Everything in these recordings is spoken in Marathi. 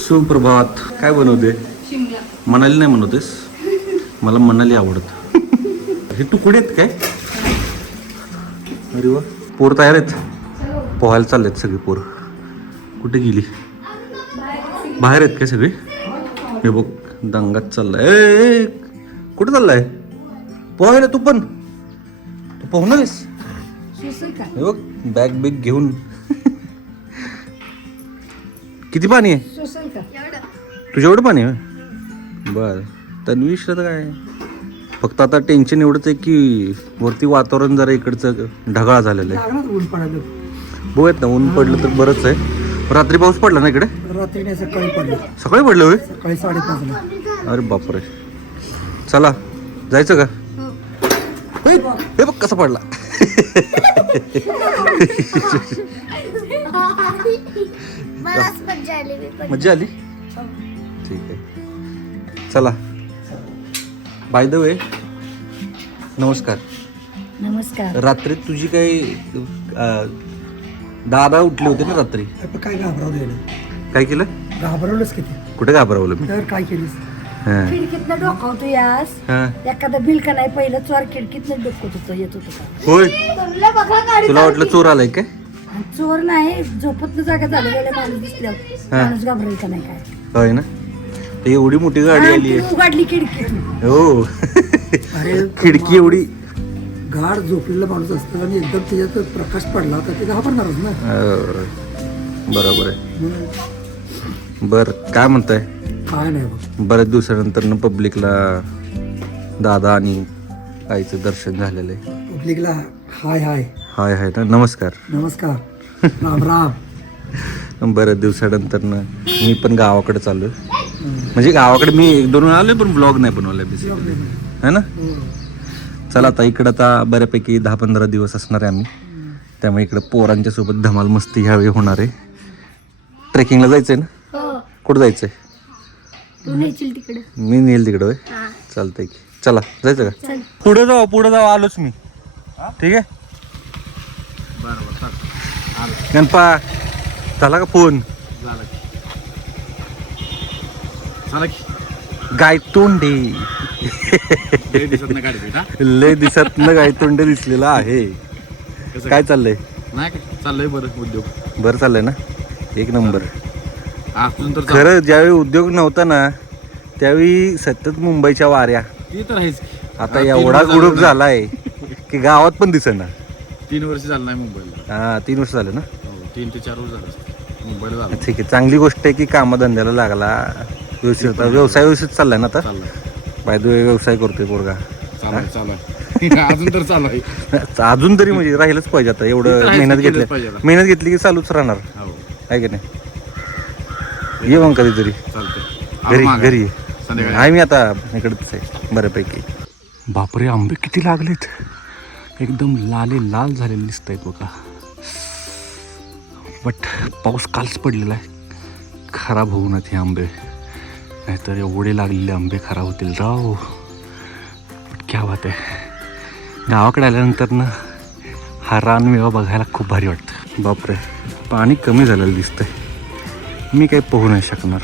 सुप्रभात. काय बनवते? मनाली नाही बनवतेस? मला मनाली आवडत. हे तुकडे आहेत काय? अरे वा, पोर तयार आहेत. पोहायला चाललेत सगळे पोर. कुठे गेली? बाहेर आहेत काय सगळे? हे बघ दंगात चाललाय. कुठे चाललाय? पोहायला तू पण? तू पोहणार आहेस? हे बघ बॅग बिग घेऊन. किती पाणी आहे? तुझ्या एवढं पाणी आहे? बर. तन्वीशला तर काय फक्त आता टेन्शन एवढंच आहे की वरती वातावरण जरा इकडचं ढगाळ झालेलं आहे. बघूयात ना, ऊन पडलं तर बरंच आहे. रात्री पाऊस पडला ना इकडे? रात्री नाही, सकाळी पडलं. सकाळी पडलं होय? सकाळी 5:30. अरे बापरे. चला जायचं का? हे बघ कसा पडला. मज्जा आली? ठीक आहे चला. बाय द वे नमस्कार. नमस्कार. रात्री तुझी काही दादा उठले होते ना रात्री? काय घाबरवलं? काय केलं? घाबरवलंच किती? कुठे घाबरवलं मी? तर काय केलीस? खिडकीतनं डोकावतो यास. एखादं बिल का नाही पहिलं चोर खिडकीतनं डोकवत होतं, येत होतं का? होय. तुला वाटलं चोर आलाय काय? आणि चोर नाही, झोपतनं जागा झालेले माणूस दिसल्यावर माणूस घाबरायचा नाही काय. होय ना. ते एवढी मोठी गाडी आली आहे. उघडली खिडकी तू. हो. अरे खिडकी एवढी गाढ झोपलेला माणूस असतं आणि एकदम त्याच्यात प्रकाश पडला तर ते घाबरणारच ना. बरोबर आहे. बर काय म्हणताय? काय नाही बघ. बऱ्याच दिवसानंतर पब्लिकला दादा आणि आईचं दर्शन झालेलं आहे. पब्लिकला हाय हाय हाय हाय ना. नमस्कार. नमस्कार. राम राम. बऱ्याच दिवसानंतर मी पण गावाकडे चाललोय. म्हणजे गावाकडे मी 1-2 वेळा आलोय पण व्लॉग नाही बनवलाय बेसिकली, है ना. चला आता इकडं आता बऱ्यापैकी 10-15 दिवस असणार आहे आम्ही. त्यामुळे इकडं पोरांच्या सोबत धमाल मस्ती ह्यावेळी होणार आहे. ट्रेकिंगला जायचंय ना? कुठं जायचंय? मी नेल तिकडं होय. चालतंय की. चला जायचं का? पुढे जाऊ आलोच मी. ठीक आहे. गणपा झाला का फोन? गायतोंडे लय दिसत न गायतोंडे दिसलेला आहे. काय चाललंय? नाही चाललंय बरं उद्योग. बरं चाललंय ना. एक नंबर. खरं ज्यावेळी उद्योग नव्हता ना त्यावेळी सतत मुंबईच्या वाऱ्या. ते तर आहेच. आता एवढा गुडूप झालाय की गावात पण दिसेना. 3 वर्ष झालं नाही मुंबईला. हा 3 वर्ष झाले ना. 3 ते 4 वर्ष झालं मुंबईला झालं. ठीक आहे. चांगली गोष्ट आहे की कामधंद्याला लागला. व्यवस्थित व्यवसाय व्यवस्थित चाललाय ना आता. बाय द वे व्यवसाय करतोय पोरगा. चालू अजून तर चालू आहे. अजून तरी म्हणजे राहिलंच पाहिजे आता. एवढं मेहनत घेतली की चालूच राहणार आहे की नाही. ये मग कधीतरी घरी आहे. मी आता इकडेच आहे बऱ्यापैकी. बापरे आंबे किती लागलेत. एकदम लाल झालेले दिसत आहेत बघा. बट पाऊस कालच पडलेला आहे. खराब होऊ नये हे आंबे, नाहीतर एवढे लागलेले आंबे खराब होतील राव. बट क्या बात आहे. गावाकडे आल्यानंतर ना हा रानमेवा बघायला खूप भारी वाटतं. बापरे पाणी कमी झालेलं दिसतंय. मी काही पोहू नाही शकणार.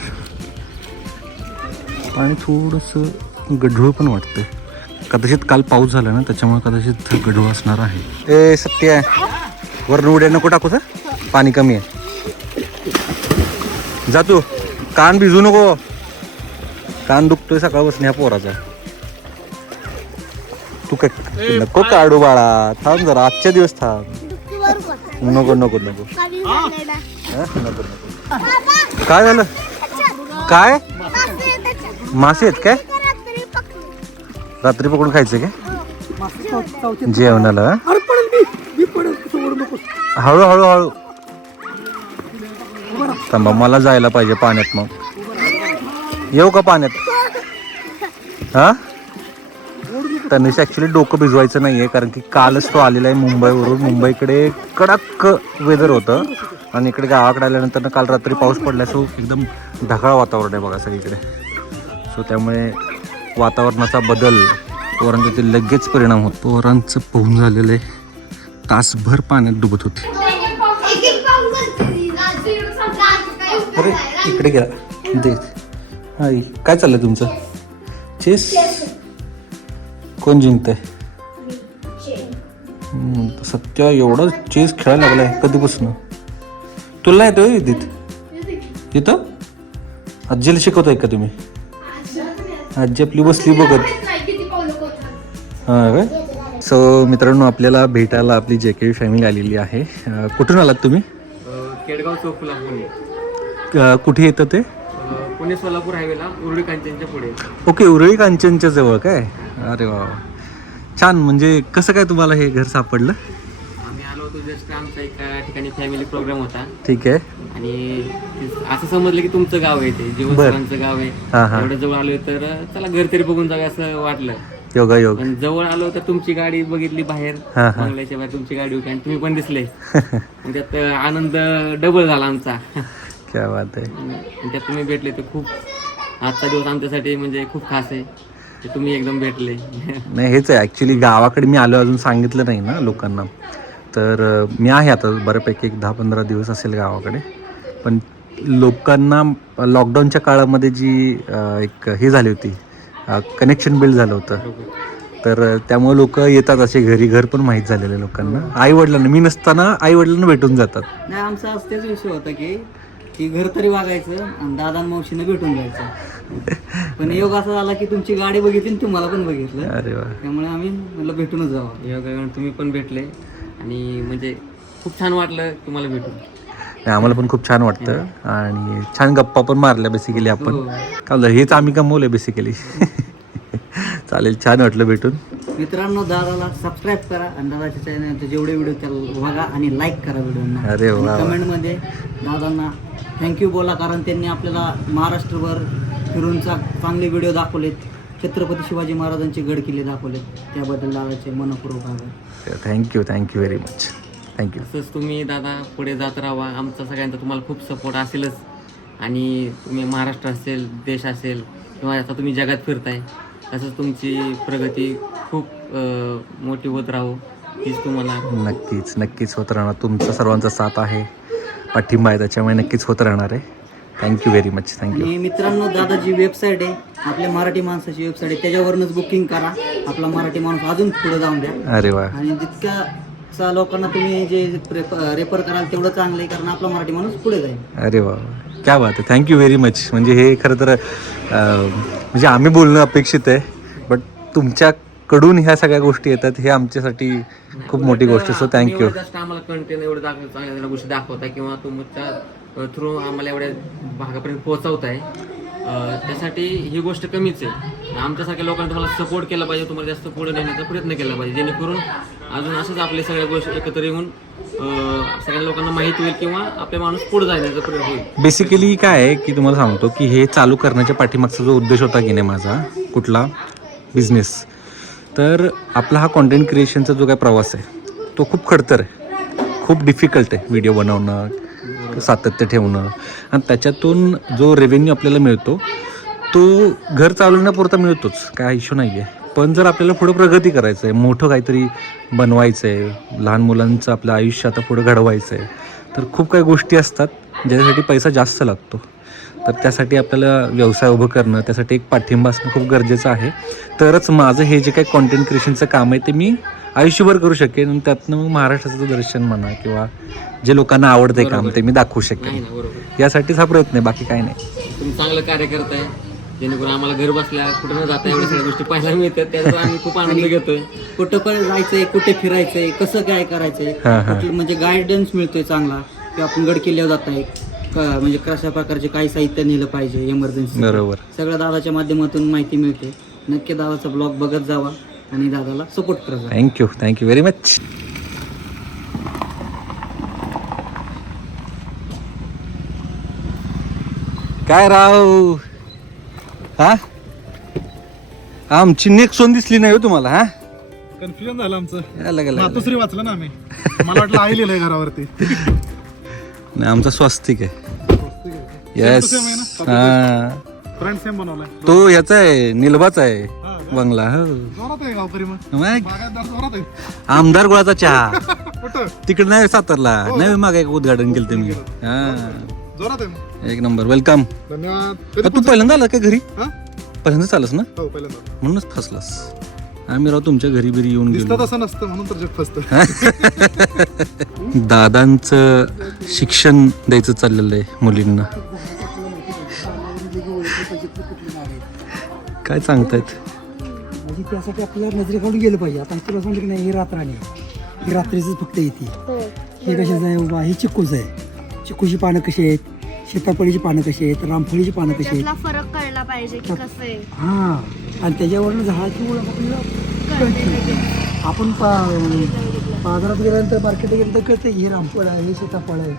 पाणी थोडंसं गढूळ पण वाटतंय. कदाचित काल पाऊस झाला ना त्याच्यामुळे कदाचित गढूळ असणार आहे. ए सत्य वरून उड्या नको टाकू सर. पाणी कमी आहे. जा तू. कान भिजू नको. कान दुखतोय सकाळपासून ह्या पोराचा. तू काय नको काढू बाळा. थांब जरा. आजच्या दिवस थांब. नको नको नको नको. काय झालं? काय मासे आहेत काय? रात्री पकडून खायचं काय जेवणाला? हळू थांबा. मला जायला पाहिजे पाण्यात. मग येऊ का पाण्यात? हा तनिष ऍक्च्युली डोकं भिजवायचं नाहीये कारण की कालच तो आलेला आहे मुंबईवरून. मुंबईकडे कडक वेदर होतं आणि इकडे गावाकडे आल्यानंतर काल रात्री पाऊस पडला. सो एकदम ढगाळ वातावरण आहे बघा सगळीकडे. सो त्यामुळे वातावरणाचा बदल पोरांच्यातील लगेच परिणाम होतो. पोरांचं पोहून झालेलं आहे. तासभर पाण्यात डुबत होते. अरे इकडे घ्या दे. हा काय चाललंय तुमचं? चेस कोण जिंकतंय? सत्या एवढा चेस खेळायला लागलाय कधीपासून? तुला नाही येतोय विदित? येतं? आजीला शिकवताय का तुम्ही? आजी आपली बसली बघत. हा काय? सो मित्रांनो, आपल्याला भेटायला आपली JK फॅमिली आलेली आहे. कुठून आलात तुम्ही? केडगाव चौफुला पुणे. कुठे येतं ते? पुणे सोलापूर हायवेला उरुळी कांचनच्या पुढे. ओके, उरळी कांचनच्या जवळ काय? अरे वा, छान. म्हणजे कसं काय तुम्हाला हे घर सापडलं? आम्ही आलो होतो जस्ट, आमचा एका ठिकाणी फॅमिली प्रोग्राम होता ठीक आहे. आणि असं समजलं की तुमचं गाव आहे ते, जीवन बरं. सरांचं गाव आहे. हां हां, एवढं जवळ आलोय तर चला घर तरी बघून जाऊया असं वाटलं. योगा योग. पण जवळ आलो तर तुमची गाडी बघितली बाहेर, हां हां. बंगल्याच्या बाहेर तुमची गाडी होती आणि तुम्ही पण दिसले. मग त्यात आनंद डबल झाला आमचा. क्या बात आहे. आणि त्यात तुम्ही भेटले तर खूप, आजचा दिवस आमच्यासाठी म्हणजे खूप खास आहे की तुम्ही एकदम भेटले. नाही, हेच आहे ॲक्च्युली. गावाकडे मी आलो, अजून सांगितलं नाही ना लोकांना. तर मी आहे आता बऱ्यापैकी 10-15 दिवस असेल गावाकडे. पण लोकांना लॉकडाऊनच्या काळामध्ये जी एक हे झाली होती, कनेक्शन बिल्ड झालं होतं. तर त्यामुळे लोक येतात असे घरी. घर पण माहीत झालेलं लोकांना. आईवडिलांना, मी नसताना आईवडिलांना भेटून जातात. नाही, आमचा आज तेच विषय होता की घर तरी वागायचं आणि दादा मावशीनं भेटून जायचं. पण योग असा झाला की तुमची गाडी बघितली आणि तुम्हाला पण बघितलं. अरे वा. त्यामुळे आम्ही म्हटलं भेटूनच जावं. योगायोगाने तुम्ही पण भेटले आणि म्हणजे खूप छान वाटलं तुम्हाला भेटून. नाही, आम्हाला पण खूप छान वाटतं आणि छान गप्पा पण मारल्या बेसिकली आपण. काय झालं, हेच आम्ही कमवलं बेसिकली. चालेल, छान वाटलं भेटून. मित्रांनो, दादाला सबस्क्राईब करा आणि दादाच्या चॅनलचे जेवढे व्हिडिओ त्याला बघा आणि लाईक करा व्हिडिओना. अरे वा. कमेंटमध्ये दादांना थँक्यू बोला, कारण त्यांनी आपल्याला महाराष्ट्रभर फिरून चांगले व्हिडिओ दाखवलेत. छत्रपती शिवाजी महाराजांचे गड किल्ले दाखवलेत. त्याबद्दल दादाचे मनपूर्वक आभार. Thank you very much. थँक्यू. तसंच तुम्ही दादा पुढे जात राहा. आमचा सगळ्यांचा तुम्हाला खूप सपोर्ट असेलच. आणि तुम्ही महाराष्ट्र असेल, देश असेल किंवा आता तुम्ही जगात फिरताय, तसंच तुमची प्रगती खूप मोठी होत राहू हीच तुम्हाला. नक्कीच होत राहणार. तुमचा सर्वांचा साथ आहे, पाठिंबा आहे, त्याच्यामुळे नक्कीच होत राहणार आहे. Thank you very much. थँक्यू. आणि मित्रांनो, दादाची वेबसाईट आहे, आपल्या मराठी माणसाची वेबसाईट आहे, त्याच्यावरूनच बुकिंग करा. आपला मराठी माणूस अजून पुढे जाऊन द्या. अरे वा. आणि जितक्या लोकांना तुम्ही जे रेफर कराल तेवढं चांगलं आहे, कारण आपला मराठी माणूस पुढे जाईल. अरे वा, क्या बात आहे. Thank you very much. म्हणजे हे खरं तर म्हणजे आम्ही बोलणं अपेक्षित आहे, बट तुमच्याकडून ह्या सगळ्या गोष्टी येतात, हे आमच्यासाठी खूप मोठी गोष्ट. So thank you. जास्त आम्हाला कंटेंट एवढं चांगल्या गोष्टी दाखवताय किंवा तुमच्या थ्रू आम्हाला एवढ्या भागापर्यंत पोहोचवताय, त्यासाठी ही गोष्ट कमीच आहे. आमच्यासारख्या लोकांनी तुम्हाला सपोर्ट केला पाहिजे, तुम्हाला जास्त पुढे नेण्याचा प्रयत्न केला पाहिजे, जेणेकरून अजून असंच आपले सगळ्या गोष्टी एकत्र येऊन सगळ्या लोकांना माहिती होईल किंवा आपले माणूस पुढे जाण्याचा प्रयत्न होईल. बेसिकली काय आहे की तुम्हाला सांगतो की हे चालू करण्याच्या पाठीमागचा जो उद्देश होता की नाही माझा, कुठला बिझनेस, तर आपला हा कॉन्टेंट क्रिएशनचा जो काय प्रवास आहे तो खूप खडतर आहे, खूप डिफिकल्ट आहे. व्हिडिओ बनवणं, सातत्य ठेवणं, आणि त्याच्यातून जो रेव्हेन्यू आपल्याला मिळतो तो घर चालवण्यापुरता मिळतोच, काय इश्यू नाही आहे. पण जर आपल्याला पुढं प्रगती करायचं आहे, मोठं काहीतरी बनवायचं आहे, लहान मुलांचं आपलं आयुष्य आता पुढं घडवायचं आहे, तर खूप काही गोष्टी असतात ज्याच्यासाठी पैसा जास्त लागतो. तर त्यासाठी आपल्याला व्यवसाय उभं करणं, त्यासाठी एक पाठिंबा असणं खूप गरजेचं आहे. तरच माझं हे जे काही कॉन्टेंट क्रिएशनचं काम आहे ते मी आयुष्यभर करू शकेन आणि त्यातनं मग महाराष्ट्राचं दर्शन म्हणा किंवा जे लोकांना आवडते काम ते मी दाखवू शकेन. बरोबर, यासाठीच हा प्रयत्न आहे, बाकी काही नाही. तुम्ही चांगलं कार्य करताय, जेणेकरून आम्हाला घर बसल्या कुठं न जाता एवढ्या सगळ्या गोष्टी पाहायला मिळतात, त्याचा आम्ही खूप आनंद घेतोय. कुठं पण जायचंय, कुठे फिरायचंय, कसं काय करायचंय, म्हणजे गायडन्स मिळतोय चांगला, की आपण गड किल्ल्यावर जात आहे, म्हणजे कशा प्रकारचे काही साहित्य नेलं पाहिजे इमर्जन्सी, बरोबर, सगळं दादाच्या माध्यमातून माहिती मिळते. नक्की दादाचा ब्लॉग बघत जावा आणि दादाला सपोर्ट करा. Thank you very much. काय राव, हा आमची नेक्सोन दिसली नाही हो तुम्हाला? हा, कन्फ्युजन झालं आमचं. लगेच मातोश्री वाचलं ना आम्ही, मला वाटलं आई लिहिलंय घरावरती. नाही, आमचा स्वस्तिक आहे. येस, हा, फ्रंट सेम बनवलाय. तो ह्याचा आहे, निलबाचा आहे. हा, बंगला हो जोरात आहे गावकरी मग मग बागायतदार जोरात आहे आमदार गुळाचा चहा कुठं तिकडे नाही सातारला नाही मागे एक उद्घाटन केलं तुम्ही हा जोरात आहे मग एक नंबर वेलकम धन्यवाद तू पहिल्यांदा आला का घरी हा पहिल्यांदा चालस ना हो पहिल्यांदा म्हणूनच फसलास आम्ही राव तुमच्या घरी बिरी येऊन दिसतं गेलो तसं नसतं म्हणून तर जग फसतं दादांचं शिक्षण द्यायचं चाललेलं आहे मुलींना काय सांगतायत म्हणजे त्यासाठी आपल्याला नजरेखालून गेलं पाहिजे आता तुला सांगितलं की नाही ही रात्राणी ही रात्रीच फक्त येते हे कशाचं आहे बाबा हे चिक्कूच आहे चिक्कूची पानं कशी आहेत सीताफळीची पानं कशी आहेत रामफळीची पानं कशी आहेत त्यातला फरक कळला पाहिजे की कसं आहे हां आणि त्याच्यावरून झाडाची ओळख आपल्याला कळते. आपण बाजारात गेल्यानंतर मार्केटला गेल्यानंतर कळते हे रामफळ आहे हे सीताफळ आहे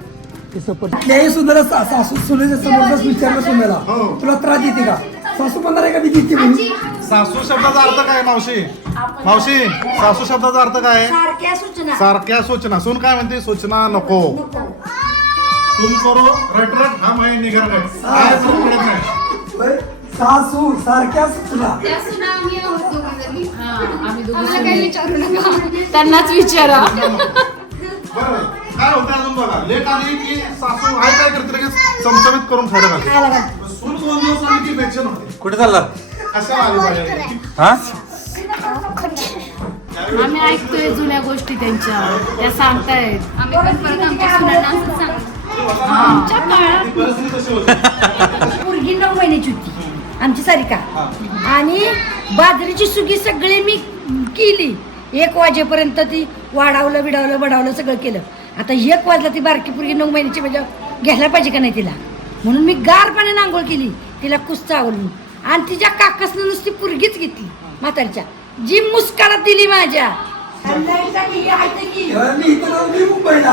हे सफर कुठल्याही सुंदर सासू सुनेच्या समोरच विचारलं सुनेला तुला त्रास देते का सासू पण आहे का ती देते म्हणून सासू शब्दाचा अर्थ काय मावशी मावशी सासू शब्दाचा अर्थ काय सारख्या सूचना सारख्या सूचना सून काय म्हणते सूचना नको तुम करो रटरट हम आहे निघर काय फरक पडत नाही होय? सासू सारख्या सूचना आम्हाला काही विचारू नका त्यांनाच विचारा बरं काय होतं अजून बघा लेट आली की सासू आहे काय करते लगेच चमचमीत करून खायला घालते सून 2 दिवस आली की इन्फेक्शन होते कुठे चालला कशाला आली पाहिजे हा आम्ही ऐकतोय जुन्या गोष्टी त्यांच्या त्या सांगतायत आम्ही पण परत आमच्या सुनांना असंच सांगतो आमच्या काळात परिस्थिती तशी होती पोरगी 9 महिन्याची होती आमची सारिका आणि बाजरीची सुगी सगळी मी केली 1 वाजेपर्यंत ती वाढावलं सगळं केलं आता 1 वाजला ती बारकी पोरगी 9 महिन्याची म्हणजे घ्यायला पाहिजे का नाही तिला म्हणून मी गार पाण्याने आंघोळ केली तिला कुस्ता आवडून आणि तिच्या काकासनं नुसती पोरगीच घेतली म्हातारच्या जी मुस्कानात दिली माझ्या मी इथं राहून मी मुंबईला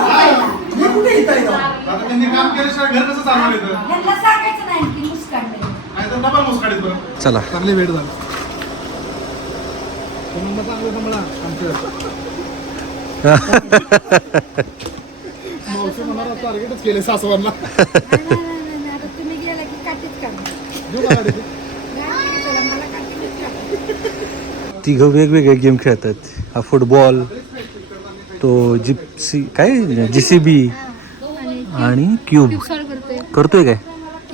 मी कुठे इथं आहे राव? आता त्यांनी काम केल्याशिवाय घर कसं चालणार इथं यांना सांगायचं नाही की मुस्कान नाही. नाही तर डबल मुसकाडीत बरं चला चांगली वेळ झाली चांगलं मला मावशी म्हणाला टार्गेटच केले सासवांना नाही, आता तुम्ही गेला की काठीच काढा देऊ का गाडी? गाडी चला, मला काठीच काढा. तिघं वेगवेगळे गेम खेळतात हा फुटबॉल तो जिप्सी काय JCB आणि क्यूब करतोय काय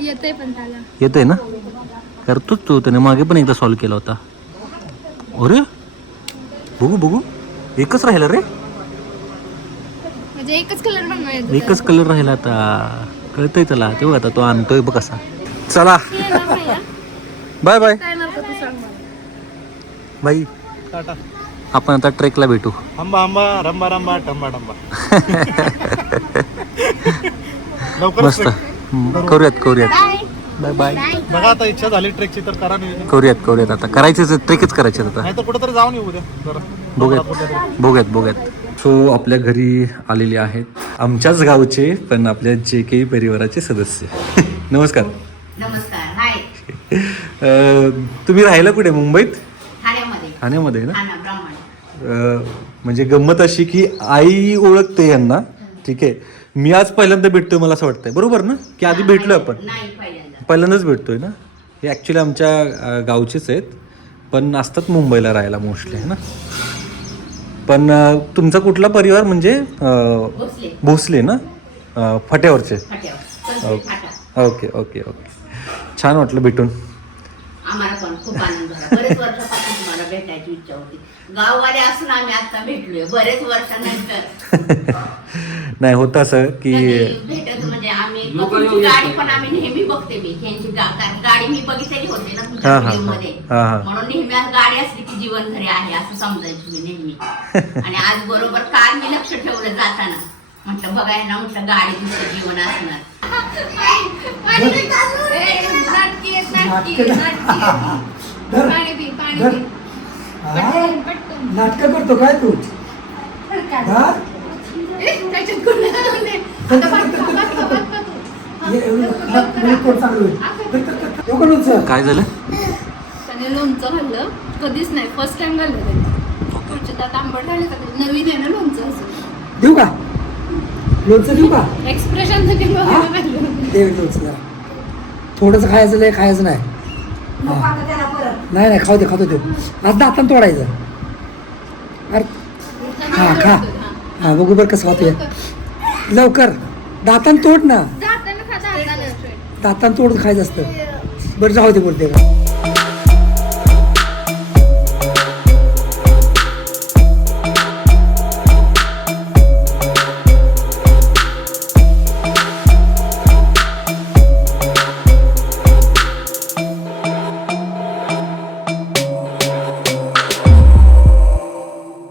येतंय पण त्याला येतोय ना करतोच तो त्याने मागे पण एकदा सॉल्व्ह केला होता अरे बघू एकच राहिला रे म्हणजे एकच कलर बनवायचा एकच कलर राहिला आता कळतंय त्याला तेव्हा आता तो आणतोय बघ कसा चला बाय बाय बाई टाटा आपण आता ट्रेकला भेटू आंबा आंबा रंबा रंबा टंबा टंबा लवकरच मस्त trek. करूयात बाय बाय बघा आता इच्छा झाली ट्रेकची तर करा नियोजन करूयात आता करायचंच ट्रेकच करायचे आता नाही तर कुठेतरी जाऊन येऊ उद्या जरा बघूयात सो आपल्या घरी आलेले आहेत आमच्याच गावचे पण आपल्या JK परिवाराचे सदस्य नमस्कार नमस्कार हाय तुम्ही राहायला कुठे मुंबईत ठाण्यामध्ये ठाण्यामध्ये ना ठाणा ब्राह्मण म्हणजे गंमत अशी की आई ओळखते यांना ठीक आहे मी आज पहिल्यांदा भेटतोय मला असं वाटतंय बरोबर ना की आधी भेटलोय आपण नाही पहिल्यांदाच भेटतोय ना हे ॲक्च्युली आमच्या गावचेच आहेत पण असतात मुंबईला राहायला मोस्टली है ना पण तुमचा कुठला परिवार म्हणजे भोसले ना फट्यावरचे ओके छान वाटलं भेटून आम्हाला पण खूप आनंद झाला बरेच वर्षापासून तुम्हाला भेटायची इच्छा होती गाववाले असून आम्ही आता भेटलोय बरेच वर्षानंतर नाही होतं असं की भेटत म्हणजे आम्ही तुमची गाडी पण आम्ही नेहमी बघते मी त्यांची गाडी मी बघितलेली होते ना तुमच्या व्हिडिओ मध्ये म्हणून नेहमी गाडी असली की जीवन घरी आहे असं समजायची मी नेहमी आणि आज बरोबर काल मी लक्ष ठेवलं जाताना म्हटलं बघाय ना म्हटलं गाडी तुमचं जीवन असणार नाटक करतो काय तू हा? काय झालं त्याने लोणचं खाल्लं कधीच नाही फर्स्ट टाइम खाल्लं त्यांनी पुढच्या त्यात आंबट झाले नवीन आहे ना लोणचं असं देऊ का लोणचं देऊ का एक्सप्रेशन दे लोणचं जरा थोडंसं खायचं नाही नको आता त्याला परत नाही नाही खाऊ दे आज दातान तोडायचं. अरे हां खा. हां बघू बरं कसं खातोय. लवकर दातान तोड ना. जाताना खाता दातान तोडून खायचं असतं. बरं जाऊ दे बोलते का